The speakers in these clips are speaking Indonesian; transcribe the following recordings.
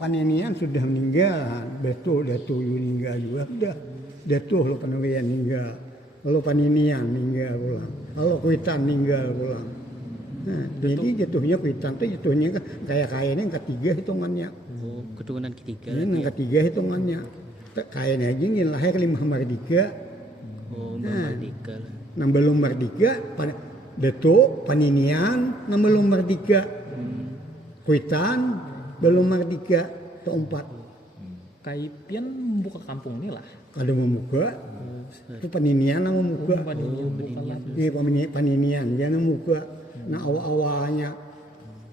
paninian sudah meninggal, betul Datuk meninggal juga sudah. Datuk lo penawian meninggal, lo paninian meninggal pulang, lo kuitan meninggal pulang. Nah, jadi jatuhnya kuitan tuh jatuhnya kayak ini yang ketiga hitungannya. Oh, keturunan ketiga. Ini yang ketiga hitungannya. Kayaknya aja ini lahir 5 Mardika. Oh, Mardika lah. Nah, belum Mardika, Datuk paninian, nah belum Mardika. Kuitan belum Mardika, keempat. Kaipian buka kampung ini lah. Ada membuka, itu paninian nama muka. Paninian, dia nama muka. Nah awal-awalnya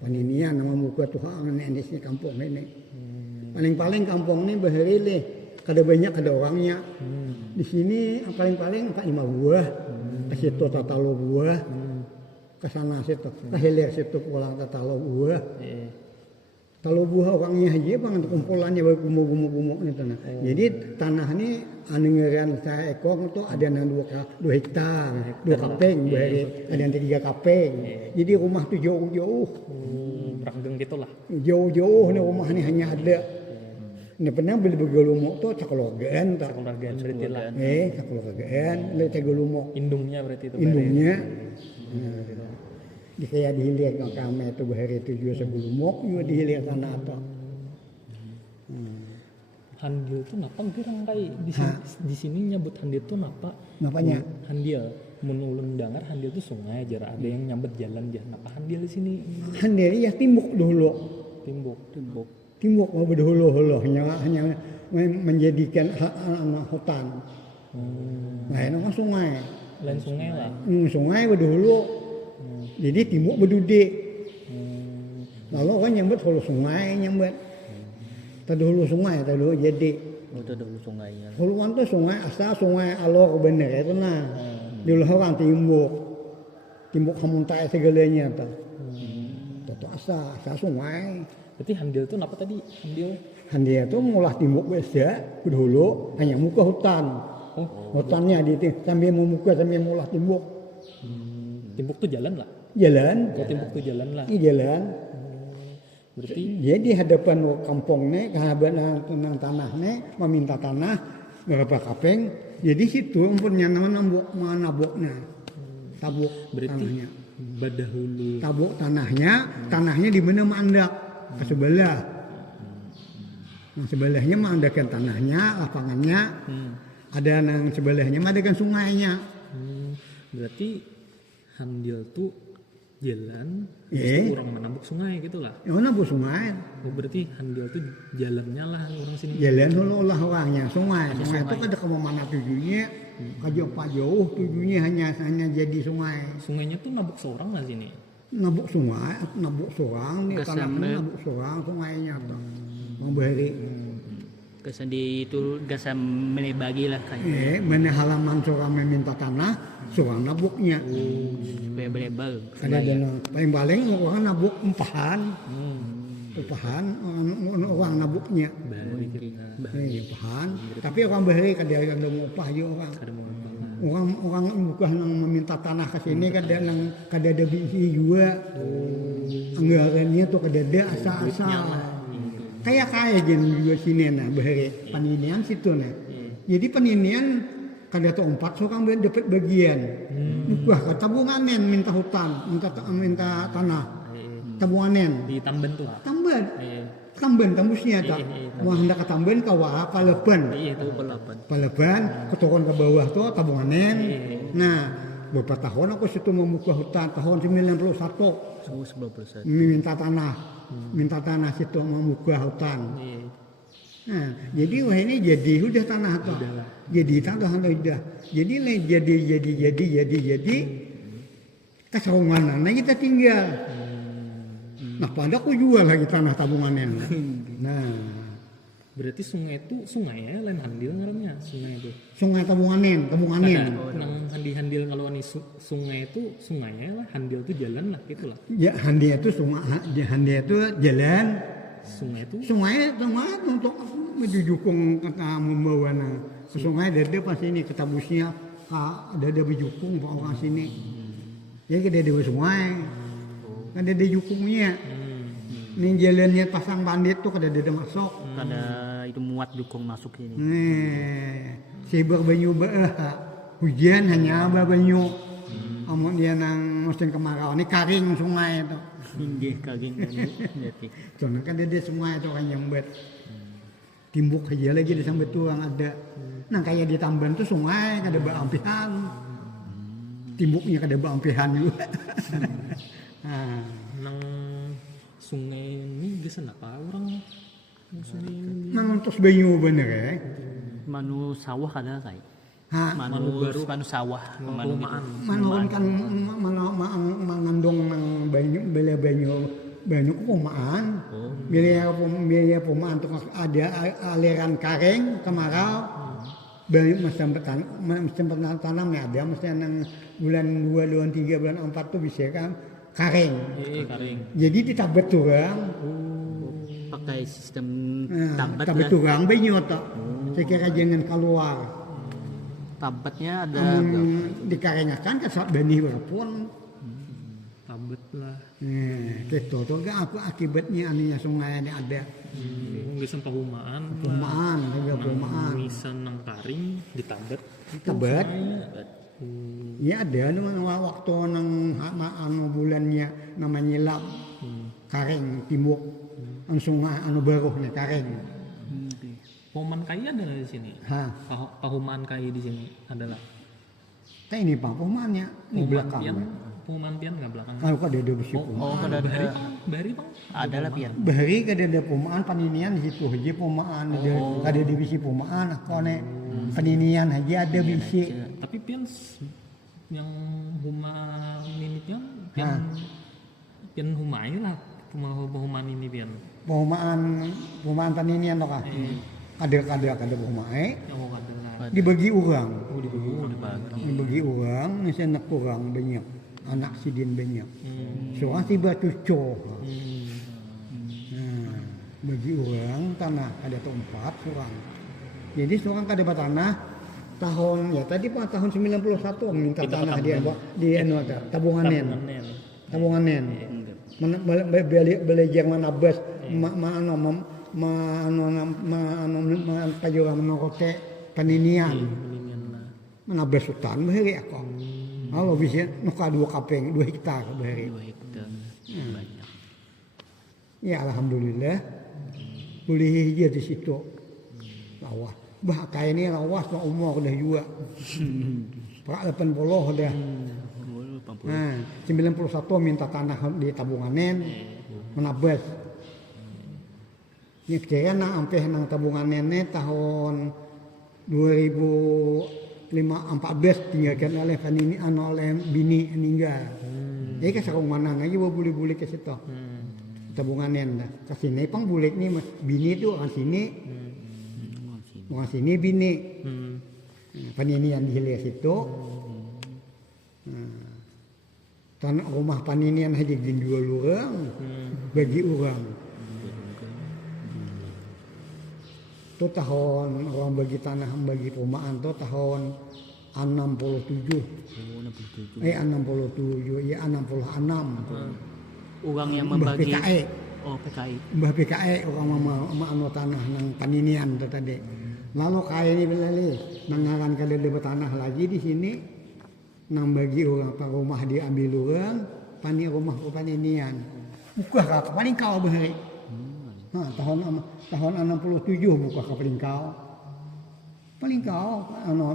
paninian nama muka Tuhan nenek kampung ini. Paling-paling kampung ini berhari kada banyak ada orangnya. Di sini paling-paling 4-5 buah. Ke situ tatalo buah. Ke sana situ, ke hilir situ pulang tatalo buah. Kalau buah orangnya aja bang kumpulannya baru gumuk-gumuk itu nah. Jadi tanah ini anu ngerian saya ekor itu ada yang 2 hektar, 2 kapeng, ada yang 3 kapeng. Jadi rumah tuh jauh-jauh. Beranggeng gitu lah. Jauh-jauh nih rumah ini hanya ada. Ini pernah beli begalumok tuh cakologaan tak? Cakologaan berarti lah. Cakologaan, beli cakologamok. Indungnya berarti itu. Indungnya. Di kayak dihilir ke kami itu bahari itu juga sebelum mok juga dihilir sana atau handil tuh napa girang kayak di sini nyebut handil tuh napa? Napanya? Handil. Menulun dengar handil tuh sungai aja ada yang nyambet jalan aja. Napa handil di sini? Handil ya timbuk dulu. Timbuk mau berdahulu hanya menjadikan hutan. Nah itu kan sungai. Lain sungai lah. Sungai berdahulu. Jadi timbuk berdudik. Lalu kan nyambet hulu sungai nyambet. Terdahulu sungai, terdahulu jadi. Oh, terdahulu sungainya. Huluan tuh sungai asal sungai alor bener itu nah. Dulu orang timbuk. Timbuk hamuntai segalanya tuh. Itu asal sungai. Berarti handil tuh apa tadi? Handil itu mengolah timbuk biasa dulu hanya muka hutan. Hutannya di sambil memuka sambil mengolah timbuk. Timbuk tuh jalan lah. Jalan. Timbuk tuh jalan lah. Iya jalan. Berarti jadi hadapan kampungnya, kehadapan tentang tanahnya, meminta tanah berapa kapeng. Jadi situ umurnya nama nabuknya. Tabuk berarti tanahnya. Badahulu. Tabuk tanahnya di mana mandak ke sebelah. Nah, sebelahnya mandakan tanahnya, lapangannya. Ada yang sebelahnya mandakan sungainya. Berarti handil tuh jalan, orang menambuk sungai gitu lah. Ya nambuk sungai. Oh, berarti handil tuh jalannya lah orang sini. Jalan dulu lah orangnya sungai. Sungai itu kada kemana tujuannya, apa jauh tujuannya hanya jadi sungai. Sungainya tuh nambuk seorang lah sini. Nambuk sungai, nambuk seorang, nih tanahnya nambuk seorang sungainya tuh. Memberi. Kesan di itu gasa menebagi lah kayak. Mana halaman seorang meminta tanah, seorang nabuknya. Supaya berlebar. Ada paling-paling orang nabuk empahan. Empahan orang nabuknya. Empahan. Tapi orang beri kada yang mau upah juga orang. Orang bukan yang meminta tanah ke sini kada ada bisi juga. Anggarannya tuh kada ada asal-asal. Kayak juga sini nah bahari paninian situ nah. Jadi paninian kada tuh 4 seorang dapat bagian. Wah, tabunganen minta hutan, minta tanah. Tabunganen. Di Tamben tuh. Tamben tembusnya tak. Wah hendak ke Tamben ke Paleban. Iya itu Paleban. Paleban keturun ke bawah tuh tabunganen. Nah, beberapa tahun aku situ membuka hutan tahun 91. 91. Minta tanah situ membuka hutan. Nah, jadi wah ini jadi udah tanah tuh. Jadi tanah udah. Jadi jadi kesawangan kita tinggal. Nah, pada aku jual lagi tanah tabungannya. Nah, berarti sungai itu sungainya lain handil ngarannya sungai itu. Sungai tabunganen. Nang handil kalau ini sungai itu sungainya lah, handil itu jalan lah gitu lah. Ya, handil itu jalan. Sungai untuk menjukung kata membawa ke sungai dari pas ini ke tabusnya ada berjukung pak orang sini. Ya kita ada sungai. Kan ada jukungnya. Ini jalannya pasang bandit tuh kada ada masuk. Ada itu muat dukung masuk ini. Sibuk banyu hujan hanya banyu. Amun dia nang musim kemarau ini kering sungai itu. Inggih kaging kan. Soalnya kan dia sungai itu kan nyambet. Timbuk aja lagi di sampai tuang ada. Nah kayak di Tamban tuh sungai kada beampihan. Timbuknya kada beampihan juga. Nang sungai ini geus apa orang nang sungai ini? Nang terus banyu bener ya. Manu sawah kada kai. Manu baru. Manu sawah, manu gitu. Manon kan mengandung nang banyu banyu kumaan. Biaya pemaan tuh ada aliran kering kemarau. Banyu musim tanamnya ada mesti nang bulan 2, bulan 3, bulan 4 tuh bisa kan kering. Kering. Jadi ditabet turang. Pakai sistem tabat Tabet lah. turang banyu tok. Saya kira jangan keluar. Tabatnya ada Dikarengakan ke saat benih berpun. Tabet lah. Gitu tuh aku akibatnya aninya sungai ini ada. Geus pahumaan. Pemaan, juga pemaan. Misan nang karing ditabet. Tabet. Ya ada waktu nang anu bulannya namanya nyilap. Karing timbuk. Anu sungai anu baru nih karing. Pahumaan kai ada di sini. Pahumaan kai di sini adalah. Kayak ini Pak, pemannya di belakang. Pahumaan pian nggak belakang. Kalau kada ada besi Oh, kada Bahari ada. bang, bahari bang. Ada lah pian. Bahari kada ada pemaan paninian di situ aja pemaan ada kada ada bisi pemaan kone paninian aja ada bisi. Tapi pian yang huma ini pian pian humai lah pahumaan ini pian. Pemaan paninian toh kah? Kada pemaan. Oh ada lah. Dibagi orang. Dibagi. Orang nasi anak kurang banyak. Anak sidin banyak. Seorang tiba cucu. Bagi orang tanah ada tempat seorang. Jadi seorang kada bertanah tahun ya tadi Pak tahun 91 minta tanah di tabunganen. Belajar manabas pajuang menokote paninian. Manabas hutan bahari aku. Kalau bisa nuka 2 kapeng 2 hektar bahari. 2 hektar. Banyak. Ya alhamdulillah. Boleh hijau di situ. Lawas. Bah kayak ini lawas mah umur udah juga. Pak 80 udah. Nah, 91 minta tanah di tabunganen. Menabas. Ini kira nang sampai nang tabunganennya tahun 2014 tinggalkan oleh ini oleh bini meninggal. Jadi ke sarung mana lagi boleh ke situ. Tabunganen dah. Ke sini pang bulik nih mas bini tuh ke sini. Mau sini bini. Paninian di hilir situ. Tanah rumah paninian haji dijual orang bagi orang. Itu tahun orang bagi tanah bagi perumahan itu tahun 67. 67 ya 66. Uang yang membagi PKE. Oh PKI. Mbah PKE orang anu tanah nang paninian itu tadi. Lalu kaya ini belali nangaran kada ada tanah lagi di sini nang bagi orang pak rumah diambil orang pani rumah paninian. Buka ka paling kau bahari. Tahun 67 buka ke paling kau anu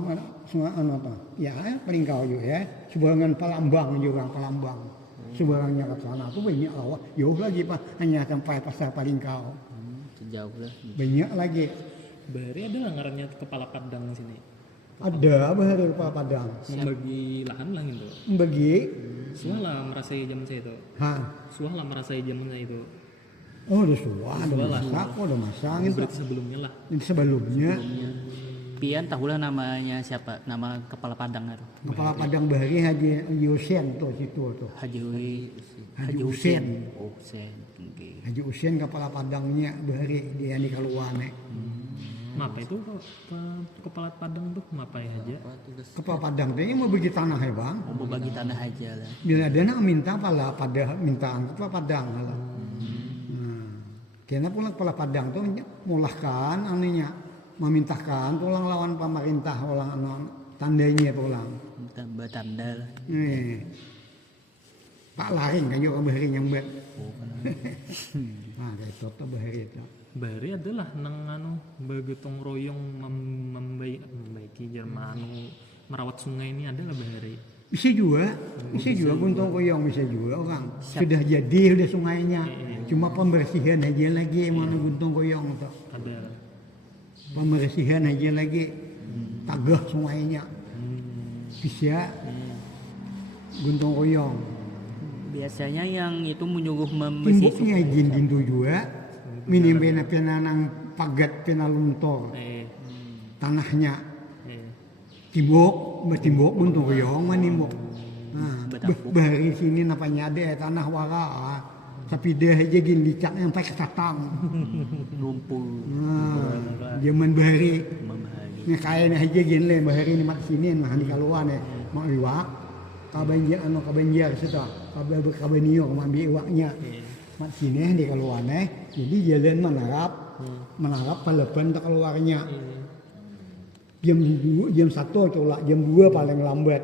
ya paling kau juga ya sebarangan Palambang juga Palambang sebarangnya ke sana tuh banyak awak jauh lagi Pak hanya sampai pasar paling kau Jauh lah. banyak lagi Bahari ada nggak ngarannya kepala padang di sini? ada bahari kepala padang Membagi lahan lah gitu. bagi Suah lah merasai zaman saya itu. Suah lah merasai zaman saya itu. oh udah udah masak gitu Berarti sebelumnya lah. ini sebelumnya Pian tahulah namanya siapa? Nama kepala padang itu. kepala padang bahari Haji Husein tuh situ tuh Haji Husein. Oh, Husein. Okay. Haji Husein kepala padangnya bahari dia di kaluane. Apa itu kepala padang tuh apa ya aja? Kepala padang dia mau bagi tanah ya bang. Mau bagi tanah aja lah. Bila ada nak minta pala pada mintaan kepala padang lah. Karena pulang kepala Padang tuh mulahkan anunya memintakan pulang lawan pemerintah ulang anu tandanya pulang. Tambah tanda lah. Pak laring kan juga bahari nyambet. Nah, kayak itu bahari itu. Bahari adalah nang anu bagotong royong membaiki Jerman merawat sungai ini adalah bahari. Bisa juga guntung koyong bisa juga orang sudah jadi udah sungainya, cuma pembersihan aja lagi mana guntung koyong tuh. Ada. Pembersihan aja lagi, tagah sungainya, bisa guntung koyong. Biasanya yang itu menyuguh membersih Timbuknya izin dintu juga, minim pena nang pagat pena luntur, tanahnya. Timbuk guntung koyong manimbuk. Nah, bahari sini napanya ada tanah wara. Tapi dia aja gini licak sampai ke satang. lumpur. Nah, zaman bahari. Ini kain aja gini le bahari ni mak sini nah di kaluan mak iwak. Kabanjar situ. Kabanio ambil iwaknya. Mak sini di kaluan jadi jalan menarap pelepan tak keluarnya. Jam 1 colak, jam 2 paling lambat.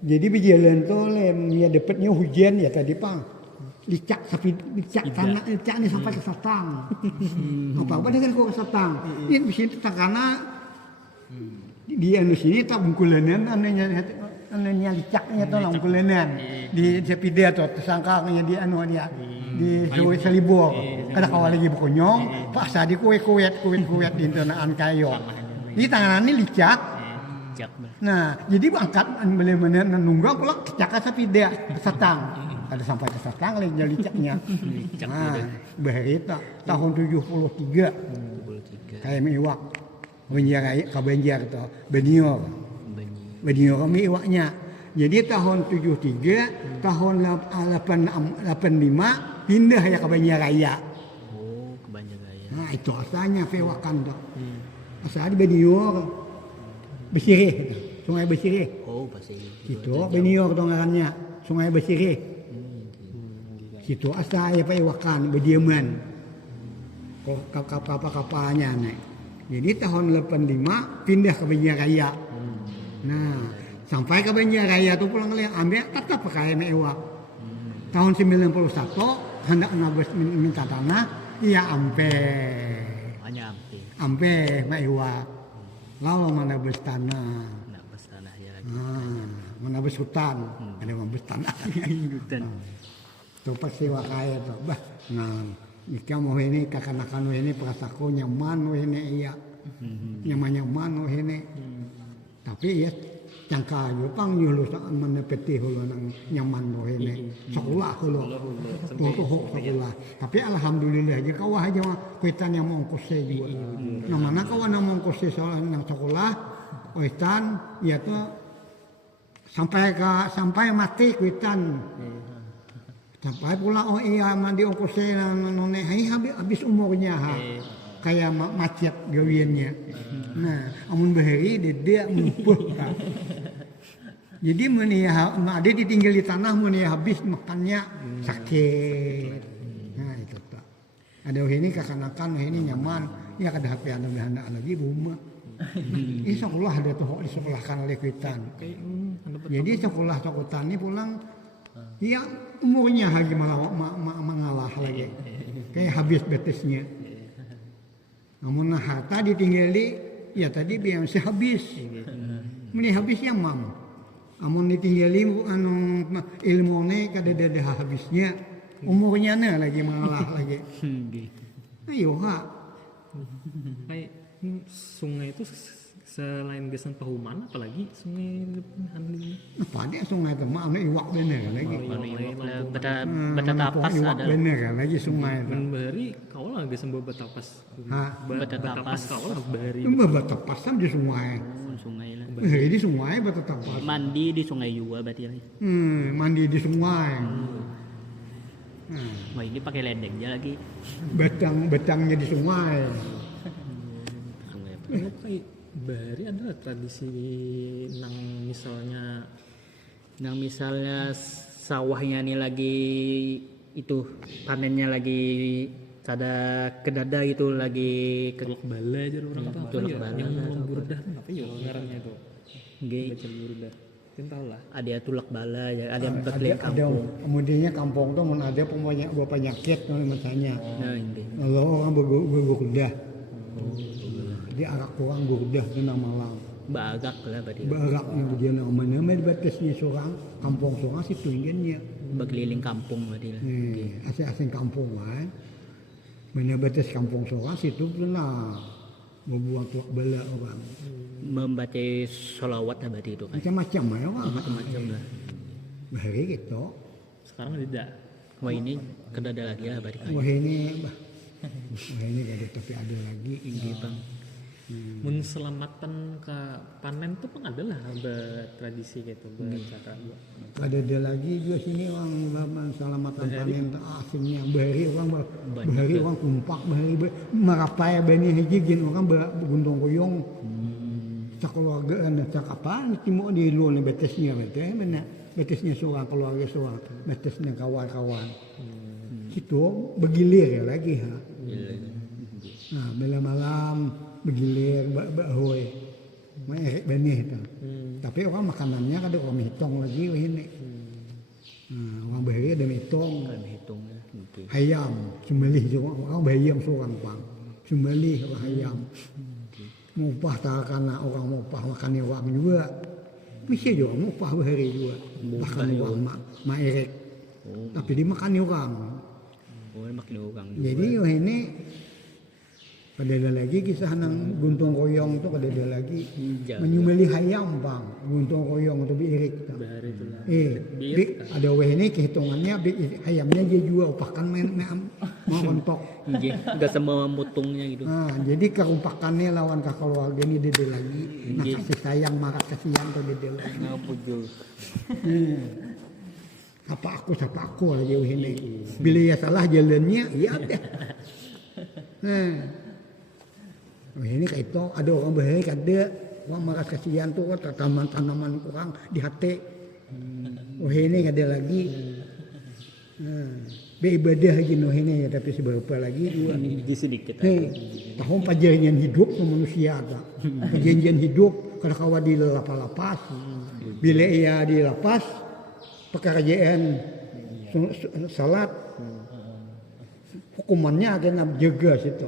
Jadi berjalan tuh ya dapatnya hujan ya tadi pang. Licak tanah licak ni sampai ke satang. Apa dengan kau ke satang? Ini di sini karena di anu sini tak bungkulanan anunya licaknya tuh bungkulanan. Di sepida tuh tersangkanya di anu dia di Selibor. Kada kau lagi berkonyong, pas di kuet di internaan kayu. Di tangan ini licak. Nah, jadi angkat benar-benar nunggak pulang kecaka sepida satang. Ada sampai ke satang lagi licaknya. Nah, bahari itu tahun 73. Kayak iwak. Kabanjar itu Benio kami iwaknya. Jadi tahun 73, tahun 85 pindah ya ke Banjar Raya. Oh, ke Banjar Raya. Nah, itu asalnya pewakan tuh. Asal di Benio Besirih, Sungai Besirih. Oh, pasti. Situ Benio ketongarannya, Sungai Besirih. Situ asal ya pewakan berdiaman. Kapal-kapalnya nih. Jadi tahun 85 pindah ke Banjar Raya. Nah, sampai ke Banjar Raya tuh pulang kalian ambil tetap pakai mewah. Tahun 91 hendak nabas minta tanah, iya ampe. Hanya Ampe mewah. Lalu mana bes tanah. nak bes tanah ya lagi. Mana bes hutan. Ada mana bes tanah. Hutan. Tuh pasti wakaya tuh. Bah, nah, jika mau ini kakanakan ini perasaku nyaman ini iya. Nyaman ini. Tapi ya jangka Jepang yulu menepeti hulu nang nyaman ini. Sekolah hulu. Sekolah. Tapi alhamdulillah aja kawah aja mah kuitan yang mongkos juga. Nah mana kawan yang mongkos soal nang sekolah kuitan ya tuh sampai mati kuitan. Sampai pula oh iya mandi ongkosnya none habis umurnya kayak macet gawiannya. Nah, amun bahari dia mumpuh. Jadi menia ada ditinggal di tanah menia habis makannya sakit. Nah itu tak. Ada ini kakanakan ini nyaman. Ya kada HP anda lagi rumah. Ini sekolah ada tuh disekolahkan oleh kuitan. Jadi sekolah cokotan ini pulang. Ya umurnya lagi mengalah lagi. Kayak habis betisnya. Namun harta ditinggali ya tadi biasa habis. Meni habisnya mam. Amun ditinggali anu ilmune kada ada habisnya. Umurnya lagi mengalah lagi. Ayo ha. Kayak sungai itu selain Gesan Pahuman apalagi sungai Handli. Apa dia sungai itu mah anu iwak bener lagi. Betatapas ada. Bener lagi sungai itu. Bahari kau lah Gesan Betapas. Betapas kau lah bahari. Itu Betapas di sungai. Sungai lah. Jadi sungai Betapas. Mandi di sungai juga berarti ya. Mandi di sungai. Wah ini pakai lendeng aja lagi. Betangnya di sungai. Sungai apa? Kalau kayak bahari adalah tradisi misalnya sawahnya nih lagi itu panennya lagi Ada kedada itu lagi Tulak bala aja orang apa tulak ya? bala. Yang belum burdah tuh apa ya ngarannya tuh? Nggih, Baca burdah. Kan tahu lah. ada tulak bala ya, ada yang ada berkeliling kampung. kemudiannya kampung tuh mun ada penyakit misalnya. Nah, ini. Kalau orang bergurdah, di arak kurang gurdah itu nama malam. Bagak lah berarti. Baraknya dia nama batasnya seorang kampung seorang situ inginnya. Berkeliling kampung berarti lah. Asing-asing kampung kan. Mana batas kampung seorang situ pernah membuang tuak bala orang. Membaca sholawat lah berarti itu kan. Macam-macam ya orang. Macam-macam lah. Bahari gitu. Sekarang tidak. Wah ini kedada lagi lah berarti. Wah ini ada tapi ada lagi. Ini bang. Mun selamatan ke panen tuh pun ada lah tradisi gitu cara buat. Ada lagi juga sini orang salamatan panen asingnya bahari orang bahari orang kumpak bahari merapai bani haji gin orang berguntung koyong sekeluarga anda cakapan timur di luar ni batasnya betul mana batasnya seorang keluarga seorang batasnya kawan-kawan itu bergilir ya lagi ha. Nah bila malam bergilir bahoy merek benih itu. Tapi orang makanannya ada orang hitung lagi ini. Orang bahari ada hitung. Hitung ya. Okay. Ayam sembelih juga orang bayam seorang pang. Sembelih orang ayam. Mupah tak karena orang mupah makan orang juga. Bisa juga mupah bahari juga. Bahkan orang mak erek. Tapi dimakan orang. Oh, makin orang. Jadi ini ada lagi kisah nang guntung koyong tu ada lagi menyembelih ayam bang guntung koyong tu biirik tu. Bahari itu lah. Ada weh ni kehitungannya ayamnya dia jual upakan mau kontok. Enggak semua mutungnya gitu. Nah, jadi kerumpakannya lawan kakak keluarga ini dia lagi. Nah kasih sayang marah kasihan tu dia lagi. Ngapujul. Siapa aku lagi weh ni. Bila ya salah jalannya ya deh. Oh, ini kayak itu ada orang bahaya ada orang marah kasihan tuh tanaman kurang di hati. Oh ini ada lagi. Beribadah lagi noh ini ya tapi seberapa lagi dua. Di sedikit. Tahun perjanjian hidup sama manusia tak. Perjanjian hidup kalau kawan di lapas. Bila ia dilapas pekerjaan salat hukumannya kena jaga situ.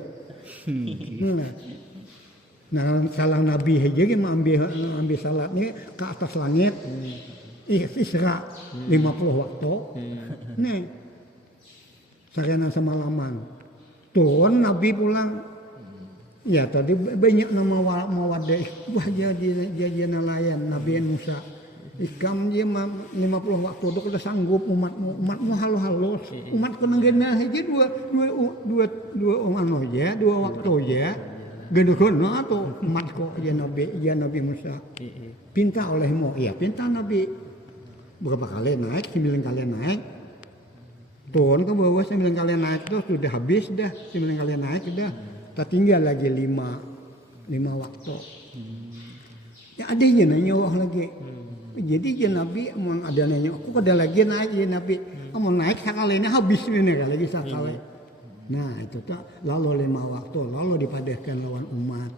Nah, salah Nabi aja kan ambil salat ni ke atas langit. Isra 50 waktu. Nih. Sarana semalaman. Turun Nabi pulang. Ya tadi banyak nama mawadah. Wah jadi nelayan Nabi Musa. Ikam dia 50 waktu tu kita sanggup umatmu halus. Umat kena gena aja dua orang aja, 2 waktu aja. Gendut-gendut atau umat kok ya Nabi Musa. Pinta olehmu, ya pinta Nabi. Berapa kali naik, 9 kali naik. Turun ke bawah 9 kali naik itu sudah habis dah, 9 kali naik dah. Tak tinggal lagi 5 waktu. Ya ada je nanya Allah lagi. Jadi je Nabi mau ada nanya, aku ada lagi naik je Nabi. Mau naik sekali ini habis ini lagi sekali. Nah itu tak lalu 5 waktu, lalu dipadahkan lawan umat.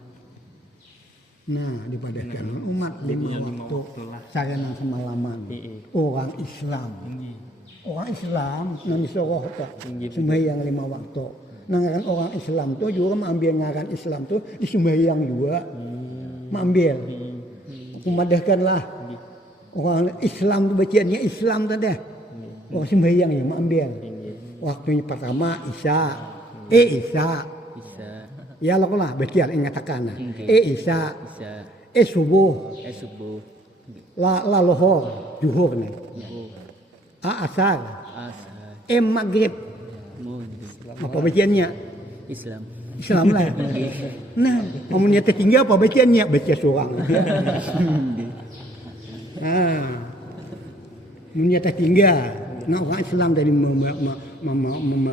Nah dipadahkan lawan umat 5 waktu. Sarana semalaman. Orang Islam. Orang Islam nang disuruh tak sembahyang 5 waktu. Nah orang Islam tu juga mengambil ngaran Islam tu di sembahyang juga. Mengambil. Kumadahkanlah orang Islam tu bacaannya Islam tadi. Orang sembahyang ya mengambil. Waktu pertama Isya. Isya. Ya Allah baca ingatakan. Isya. Subuh. La lohor, zuhur ni. Asar. Maghrib. Apa bacaannya? Islam lah. Nah, kamu tertinggal apa bacaannya? Baca surah. Dunia tertinggal. Nah orang Islam tadi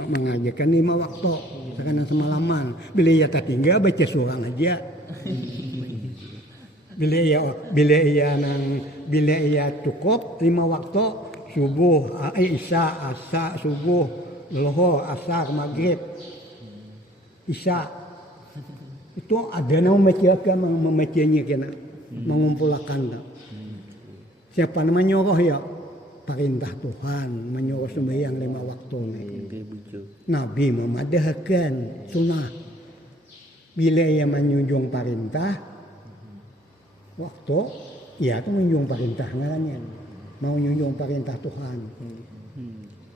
mengajarkan 5 waktu sekarang semalaman. Bila ia tertinggal baca surah aja. Bila ia cukup 5 waktu subuh, isya, asar, subuh, lohor, asar, maghrib. Isa. Itu ada nama memecahnya kena mengumpulkan tak. Siapa nama nyuruh ya? Perintah Tuhan menyuruh sembahyang 5 waktu. Nabi memadahkan sunnah. Bila ia menjunjung perintah waktu, ya itu menjunjung perintah ngarannya. Mau menjunjung perintah Tuhan.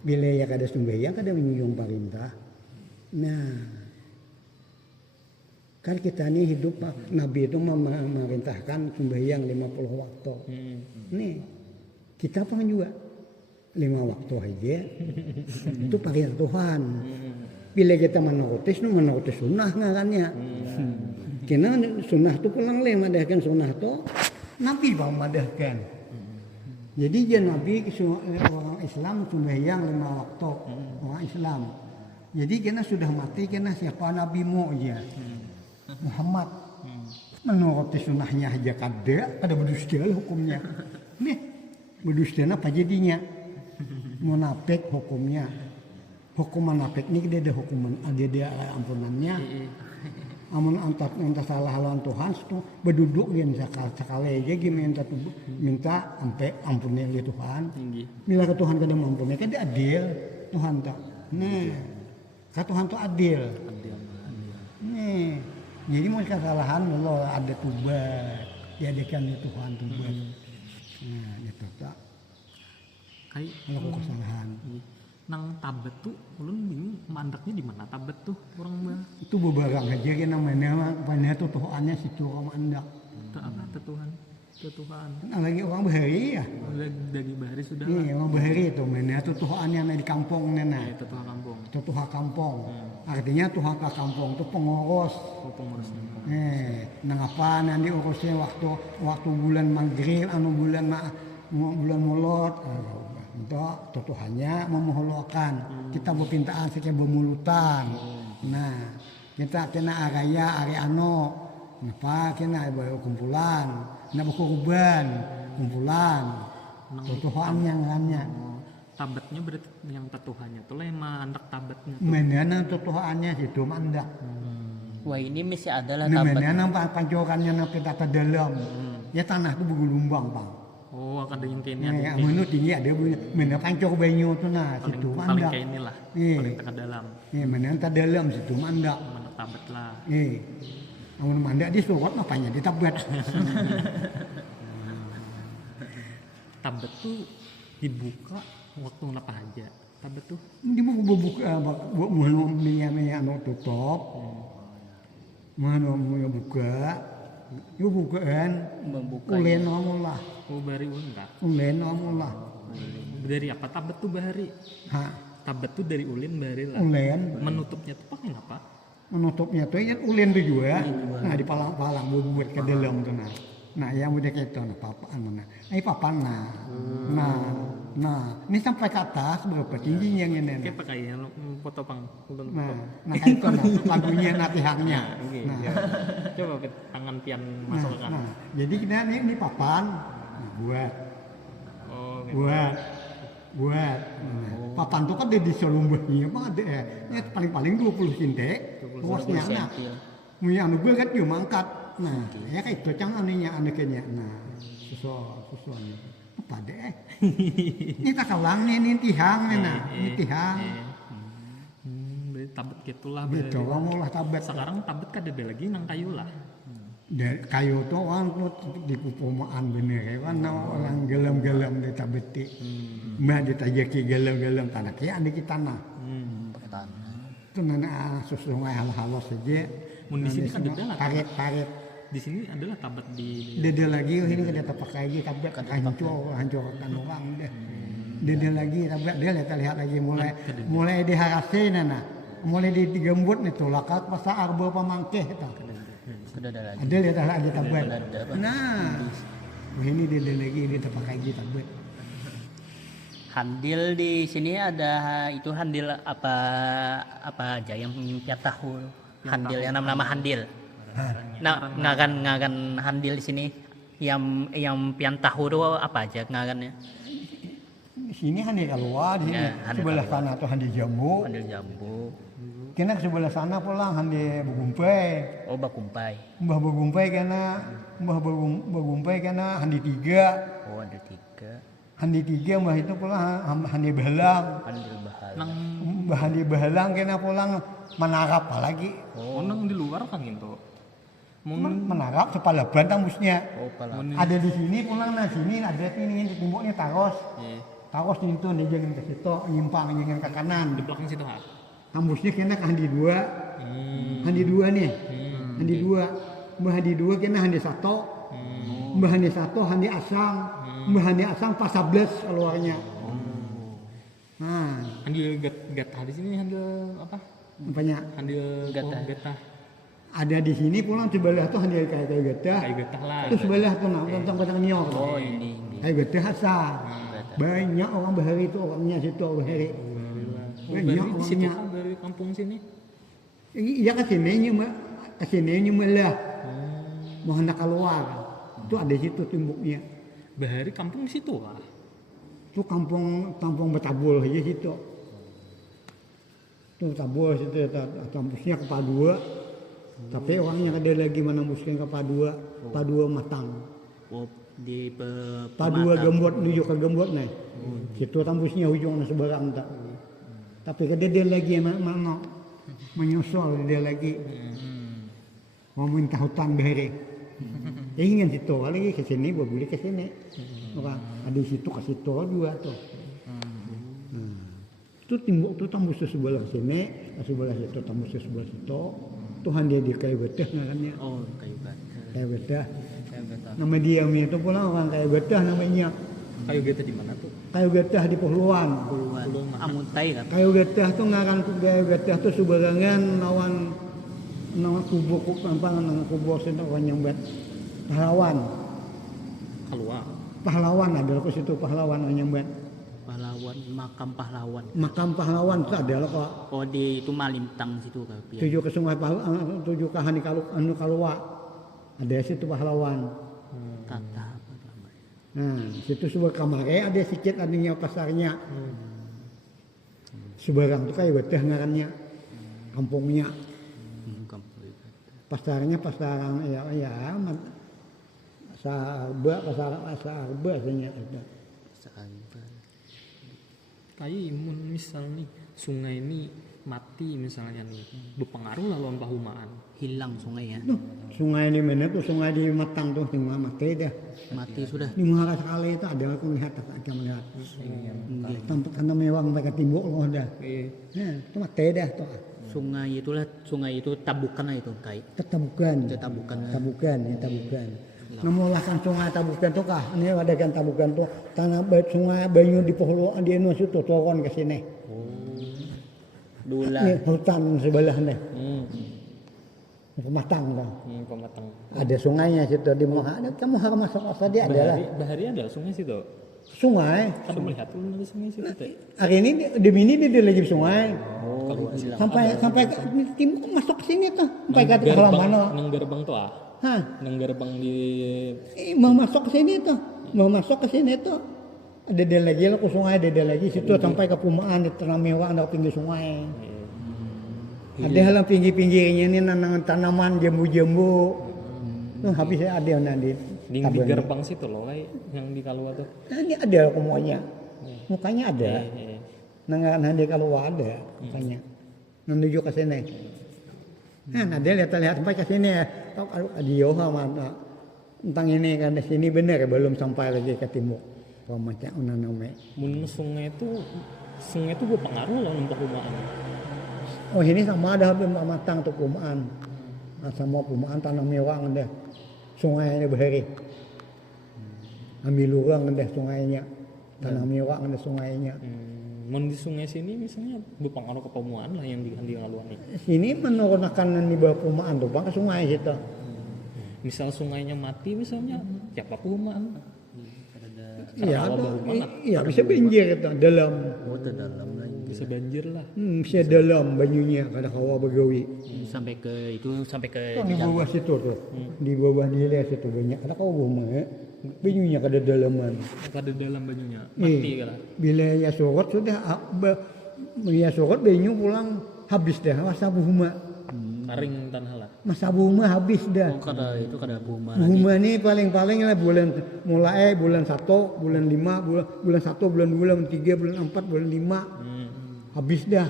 Bila ia kada sembahyang kada menjunjung perintah. Nah, kan kita ini hidup Nabi itu memerintahkan sembahyang 50 waktu. Nih, kita pun juga 5 waktu aja. Itu perintah Tuhan. Bila kita menuruti sunnah ngarannya. Karena sunnah itu pulang leh madahkan sunnah itu Nabi bang madahkan. Jadi dia Nabi orang Islam sembahyang 5 waktu orang Islam. Jadi kena sudah mati kena siapa nabimu aja. Muhammad menuruti sunnahnya aja kada berdusta hukumnya. Nih berdusta apa jadinya? Munafik hukumnya. Hukum munafik ini dia ada hukuman, dia ampunannya. Amun antas salah lawan Tuhan itu berduduk dia sekali aja minta sampai ampunnya oleh Tuhan. Bila ke Tuhan kada mampunya kan dia adil Tuhan tak. Nih, ke Tuhan tuh adil. Nih, jadi mau kesalahan Allah ada tubat, diadakan di Tuhan tubat. Nah, gitu tak. Kalau kesalahan. Nang Tabat tuh, ulun bingung mandaknya di mana Tabat tuh orang mah. Itu bebarang aja kan namanya tuh Tuhannya situ orang mandak. Apa Tuhan? Tuhan. Nah, lagi orang bahari ya. Dari bahari sudah. Iya, orang bahari itu mana tuh Tuhannya di kampung nena. Itu Tuhan kampung. Itu Tuhan kampung. Artinya Tuhan ke kampung itu pengurus. Pengurus kampung. Nangapa nanti urusnya waktu bulan maghrib, bulan mulot. Untuk Tuhannya memoholokan kita berpintaan sekian bermulutan. Nah kita kena araya ano kenapa kena kumpulan kena berkorban kumpulan Tuhan yang lainnya. Tabatnya berarti yang Tuhannya tuh lah yang mandak tabatnya. Mana Tuhannya situ mandak. Wah ini mesti adalah tabat. tabat. Mana pancorannya nanti kita dalam. Ya tanah itu bergelombang bang. Oh, akan ada yang kayaknya. Yang menurut tinggi ada mana pancor banyu tu nah situ mandak. Paling kayak inilah. Paling tengah dalam. Mana tak dalam situ mandak. Mandak tabat lah. Amun mandak di surat apanya di tabat. Tabat tuh dibuka waktu apa aja. Tabat tuh Dibuka mau minyak tutup. Mau buka. Yo bukaan ulen lah. Oh bari ulun kah? Ulen lah. Dari apa tabat tuh bahari? Tabat tuh dari ulin bahari lah. Ulen. Menutupnya tuh pakai apa? Menutupnya tuh ya ulen tuh juga. Nah di palang buat ke dalam tuh nah. Nah yang udah kayak itu nah papaan mana? Papan nah. Nah ini sampai ke atas berapa tingginya yang ini? Kayak pakai yang foto pang. Nah itu nah lagunya natihangnya. Nah coba ke tangan pian masukkan. Nah jadi kita ini papan buat. Buat. Papan tuh kan di selumbahnya apa ada ya paling 20 cm. Luasnya nah. Punya anu gue kan dia mangkat. Nah, ya kayak itu cang aninya anaknya. Nah, susu apa deh? Ini tak kalang ini tihang nah, ini tihang. Berarti tabat gitulah. Gitu, kamu lah tabat. Sekarang tabat kan ada lagi nang kayu lah. Dari kayu tuh orang tuh di pupumaan bener kan orang gelam-gelam di tabeti. Mbak ditajaki gelam-gelam tanah kayak ada kita tanah. Pakai tanah. Itu nana susu hal-hal saja. Di sini kan ada lah. Parit. Di sini adalah tabat di. Dede lagi ini kada pakai lagi tabat hancurkan orang deh. Dede lagi tabat dia lihat lagi mulai diharasin nana. Mulai digembut nih tuh lakat pasar arbo pamangkeh ta. Sudah ada lagi. Ada lihat lagi tabat. Nah. Ini dede lagi dia pakai lagi tabat. Handil di sini ada itu handil apa aja yang tiap tahun. Handil yang nama handil. Nah, ngagan handil di sini yang pian tahu itu apa aja ngagannya? Di sini handil keluar, di sini sebelah sana tuh handil jambu. Handil jambu. kena sebelah sana pulang handi Bagumpai. Oh, Bakumpai. Mbah Bagumpai kena handi 3. Oh, ada 3. Handi 3 mbah itu pulang handi Bahalang. Handil Bahal. Nang Mbah handi Bahalang kena pulang Menarap lagi. oh nang di luar kan itu. Menarap sepalaban tambusnya. Oh, pala. Ada di sini pulang nah sini ada ini di timbuknya taros. Iya. Taros di itu dia jangan ke situ nyimpang jangan ke kanan. Di belakang situ ha. Tambusnya kena ke handi 2. Handi 2 nih. Handi 2. Mbah handi 2 kena handi 1. Mbah handi 1 handi asang. Mbah handi asang pas 11 keluarnya. Nah, Handil getah di sini handil apa? banyak Handil Getah. getah. ada di sini pulang sebelah tuh handi kayak getah. Kayak getah lah. Itu sebelah tuh nah tentang nyor. Oh, ini. Kayak getah asal. Banyak orang Bahari itu orangnya situ Bahari. Dari Banyak di situ orangnya. dari kampung sini. Iya ke sini nyuma lah. Mau hendak keluar. Itu ada situ timbuknya. Bahari kampung di situ lah. Itu kampung Betabul aja situ. Itu Betabul situ kampusnya ke Padua. Tapi orangnya ada lagi menembuskan ke Padua. Padua Matang. Oh, di Padua Gembot menuju ke Gembot nih. Situ tembusnya ujungnya seberang tak. Tapi dia lagi mana menyusul dia lagi. Mau minta hutan Bahari. Ingin situ lagi ke sini boleh ke sini. Orang ada situ ke situ juga tuh. Itu timbuk tuh tembus sebelah sini, sebelah situ tembus sebelah situ. Tuhan dia di kayu getah namanya. Oh, kayu bata. Kayu getah. Kayu bata. Nama diamnya itu pula orang kayu getah namanya. Kayu getah di mana tuh? Kayu getah di Puluhan. Puluhan. Amuntai kan. Kayu getah tuh ngaran kayu getah tuh sebarangan lawan kubur kubur situ orang yang buat pahlawan. Pahlawan ada ke situ pahlawan orang yang buat. Pahlawan, makam pahlawan. Makam pahlawan itu adalah kok. Oh, di itu Malintang situ kan. Tujuh ke sungai tujuh ke anu Kalua. Ada situ pahlawan. Tata apa namanya? Nah, situ sebuah kamarnya ada sikit adanya pasarnya. Sebarang itu kayak betah ngarannya. Kampungnya. Kampung bata. Pasarnya pasaran ya pasar bahasanya ada. Seantar. Kayak imun misal nih sungai ini mati misalnya nih berpengaruh lah lawan pahumaan. Hilang sungainya. Tuh, sungai di mana tuh sungai di Matang tuh semua mati dah. Mati sudah. Di Muara sekali itu ada aku lihat akan melihat. Tempat tanam mewang mereka timbuk loh dah. Nah, itu mati dah tuh. Sungai itu tabukan lah itu kai. Tabukan. Itu tabukan. Tabukan. Namolahkan sungai Tabukan tuh kah? Ini ada kan Tabukan tuh tanah sungai Banyu di Pohlo di Indonesia tuh turun ke sini. Dula. Ini hutan sebelah nih. Pematang dah. Pematang. Ada sungainya situ di mana? Kamu harus masuk asal dia adalah Bahari ada sungai situ. sungai. Kan melihat tuh ada sungai situ teh. Hari ini di sini dia lagi sungai. Oh, hilang. Sampai ke timur masuk ke sini tuh. Sampai ke halaman. Nang gerbang tuh ah. Hah? Nang gerbang di Mau masuk ke sini tuh. Mau masuk ke sini tuh. Ada dia lagi lah ke sungai, ada dia lagi situ sampai ke Pumaan di Tanah Mewah ada pinggir sungai. Ada hal pinggir-pinggirnya ini nanangan tanaman jambu-jambu. Habis ada nanti. di gerbang situ loh kayak yang di Kalua tuh. Nah, ini ada semuanya. Mukanya ada. Nanti kalau ada mukanya. Menuju ke sini. Nah, dia lihat sampai ke sini ya. Kalau dia mana tentang ini kan di sini benar ya belum sampai lagi ke timur. Macam unaname. Mun sungai itu berpengaruh loh untuk perumahan. Oh ini sama ada habis Matang tuh Pumaan. Nah, sama Pumaan tanah mewah ada. Sungainya Bahari. Ambil lurang ada sungainya. Tanah mewah ada sungainya. Mun di sungai sini misalnya berpengaruh ke pemuaan lah yang di Ngaluan ini. Sini menurunkan di bawah Pumaan tuh bang ke sungai situ. Misal sungainya mati misalnya, siapa perumahan? Iya bisa banjir itu dalam. Oh, itu dalam lagi. Bisa banjir lah. Bisa dalam banyunya kada kawa begawi. Sampai ke Di bawah situ tuh. Di bawah dia situ banyak kada kawa bunga. Banyunya kada dalaman. Kada dalam banyunya mati kala. Bila ya surut sudah ya surut banyu pulang habis dah masa buhuma. Karing tanah lah. Masa buhuma habis dah. Oh, kada buma. Buhuma ini paling-paling lah bulan mulai bulan 1, bulan 5, bulan 1, bulan 2, bulan 3, bulan 4, bulan 5. Habis dah.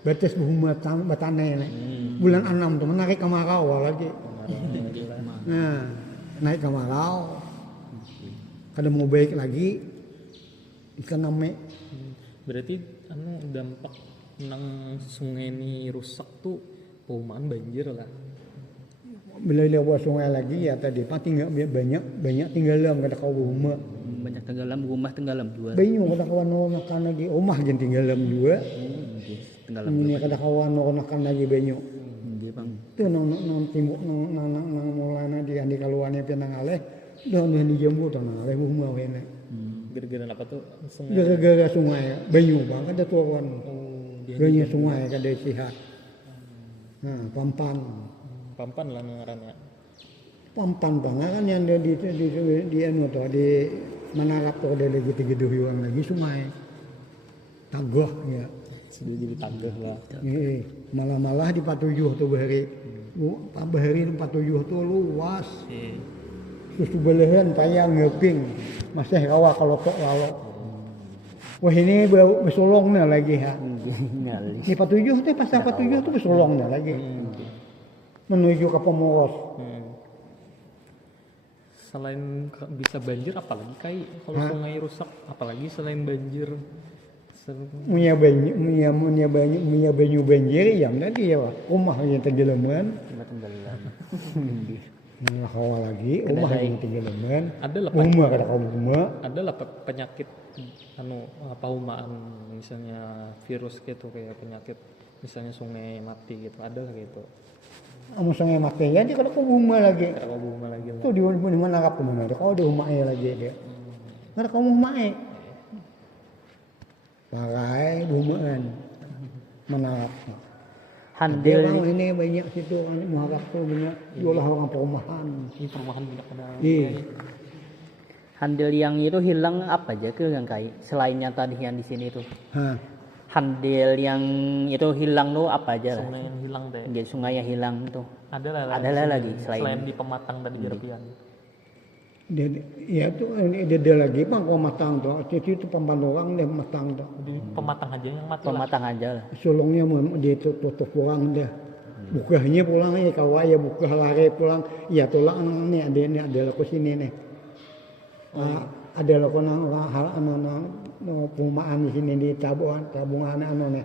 Batas buhuma batane nih. Bulan 6 tuh naik kemarau lagi. Nah, naik kemarau. Kada mau baik lagi. Ikan name. Berarti dampak nang sungai ini rusak tuh perumahan banjir lah. Bila lewat sungai lagi ya tadi pak tinggal banyak tinggalan kada kau buhuma. Banyak tenggelam, rumah tenggelam juga. Banyak kada kawan nakan lagi rumah jen tinggalan juga. Tenggelam. Ini kada kawan nakan lagi banyak. Nggih, Bang. Itu nang timbuk nang mulana di kaluane penang aleh. Dah di jambu tanah aleh buhuma wene. Gara-gara apa tuh sungai? Gara-gara sungai banyak bang kada tuan. Dia Banyak sungai kada sihat. Nah, Pampan lah ngarannya. Pampan kan yang di anu tuh di Manarap tuh ada lagi 3 duhiwan lagi sungai. Tagoh ya. Sudah jadi tanggah lah. Malah di 47 tuh bahari. Bahari 47 tuh luas. Susu belahan tayang ngeping. Masih rawa kalau tok lalu. Wah ini besolongnya lagi ha. Ini 47 tuh pasar 47 tuh besolongnya lagi. Menuju ke Pomoros. Selain bisa banjir apalagi kai kalau sungai rusak apalagi selain banjir. Punya banyu banjir yang tadi ya rumah yang tenggelaman. Nah, awal lagi rumah yang tenggelaman. Adalah rumah kada kau rumah. Adalah penyakit paumaan misalnya virus gitu kayak penyakit misalnya sungai mati gitu adalah gitu. Amun sungai mati ya dia kada kau rumah lagi. Kada kau rumah lagi lah. Tuh di mana kap mana dia kau di rumahnya lagi dia. Kada kau rumahnya. Pakai bumaan menarap. Handil Bang, ini banyak situ orang muharap tuh banyak jualah orang perumahan. Ini perumahan banyak ada. handil yang itu hilang apa aja ke yang kai selainnya tadi yang di sini tuh. Handil yang itu hilang tuh apa aja lah? Sungai yang hilang deh. Nggih, sungai yang hilang tuh. Ada lagi selain di Pematang tadi Gerpian. Ya itu ada lagi bang kau matang tuh, itu pemban orang dia matang tuh. Di Pematang aja yang mati lah. Pematang aja lah. Sulungnya dia tutup pulang dia. Bukahnya pulang ya kawai ya bukah lari pulang. Ya tulang nih ada ke sini nih. Ada lo nang hal perumahan di sini di tabungan anu nih.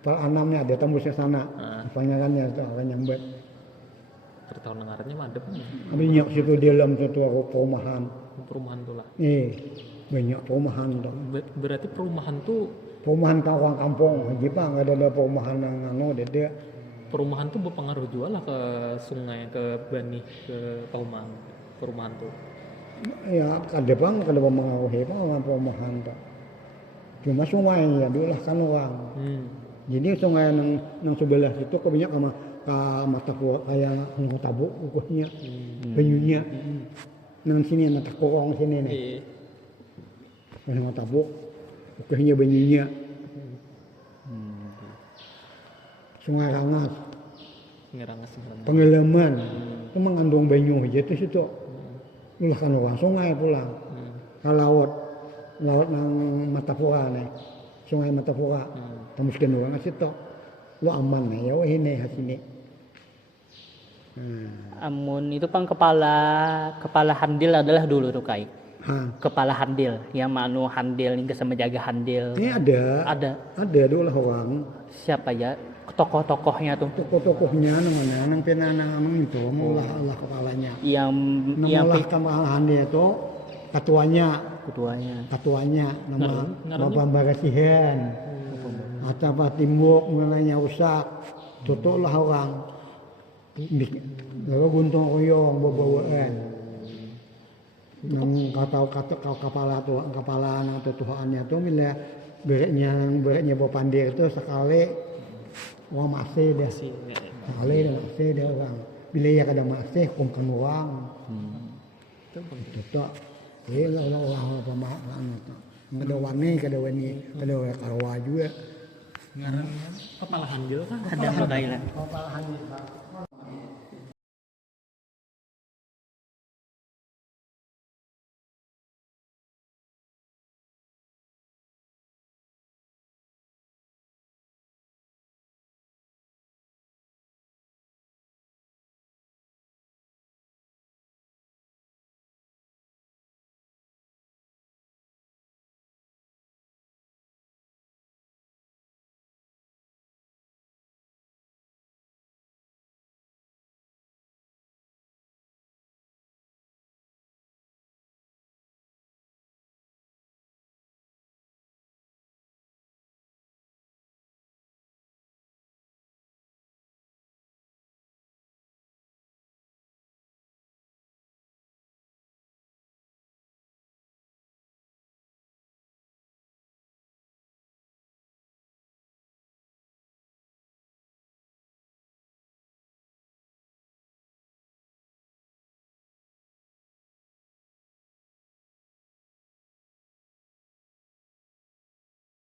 Per anamnya ada tembusnya sana. Panjangannya tuh orang nyambat. Tertahu nengarnya madep. Banyak situ dalam satu perumahan. Perumahan tuh lah. Banyak perumahan tuh. Berarti perumahan tuh Perumahan orang kampung, Jepang ada perumahan yang anu dia. Perumahan tuh berpengaruh juga lah ke sungai, ke bani, ke perumahan tuh. Ya kada mempengaruhi orang perumahan tuh. Cuma sungai ya diolah kan orang. Jadi sungai nang sebelah situ kebanyak sama mata kayak nang tabuk ukuhnya, banyunya. Nang sini mata korong sini nih. Nang tabuk ukuhnya banyunya. Sungai Rangas. Penggelaman. Itu mengandung banyu aja itu situ. Ulah kan orang sungai pulang. Kalau laut nang Matapura nih. Sungai Matapura. Tembuskan orang situ. Lu aman nih ya ini hasini. Amun itu pang kepala handil adalah dulu tuh kai. Kepala handil yang manu handil yang sama jaga handil. Ini ada dulu orang. Siapa ya tokoh-tokohnya tuh? Tokoh-tokohnya nang penanang itu mulah kepalanya. Yang kepala handil itu ketuanya nama Bambagasihan. Atau timbuk mulanya usak. Tutuplah orang. Lalu guntung royong bawaan. Nang kata kepala nang tuhannya tuh bila bereknya bawa pandir itu sekali wah masih dah sekali dah masih dah orang bila ya kada masih kumkan orang itu lah pemahaman itu kada wani kada karwa juga Ngaran kepala handil kan? Hadam Long Island. Kepala handil.